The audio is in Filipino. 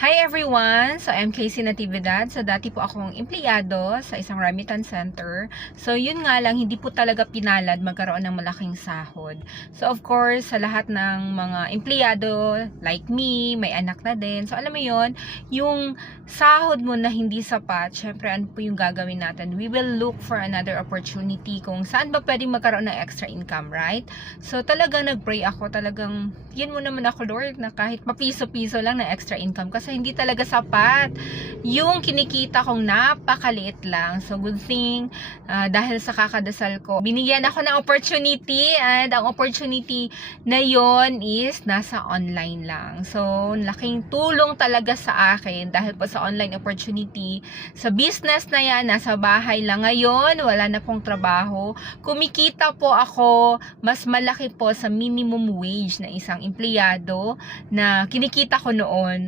Hi everyone! So, I'm Casey Natividad. So, dati po akong empleyado sa isang remittance center. So, yun nga lang, hindi po talaga pinalad magkaroon ng malaking sahod. So, of course, sa lahat ng mga empleyado, like me, may anak na din. So, alam mo yun, yung sahod mo na hindi sapat, syempre, ano po yung gagawin natin? We will look for another opportunity kung saan ba pwedeng magkaroon ng extra income, right? So, talagang nag-pray ako, talagang, yan mo naman ako, Lord, na kahit mapiso-piso lang na extra income kasi hindi talaga sapat yung kinikita kong napakaliit lang. So good thing dahil sa kakadasal ko, binigyan ako ng opportunity, and ang opportunity na yon is nasa online lang. So laking tulong talaga sa akin dahil po sa online opportunity. Sa business na yan, nasa bahay lang ngayon, wala na pong trabaho, kumikita po ako mas malaki po sa minimum wage na isang empleyado na kinikita ko noon.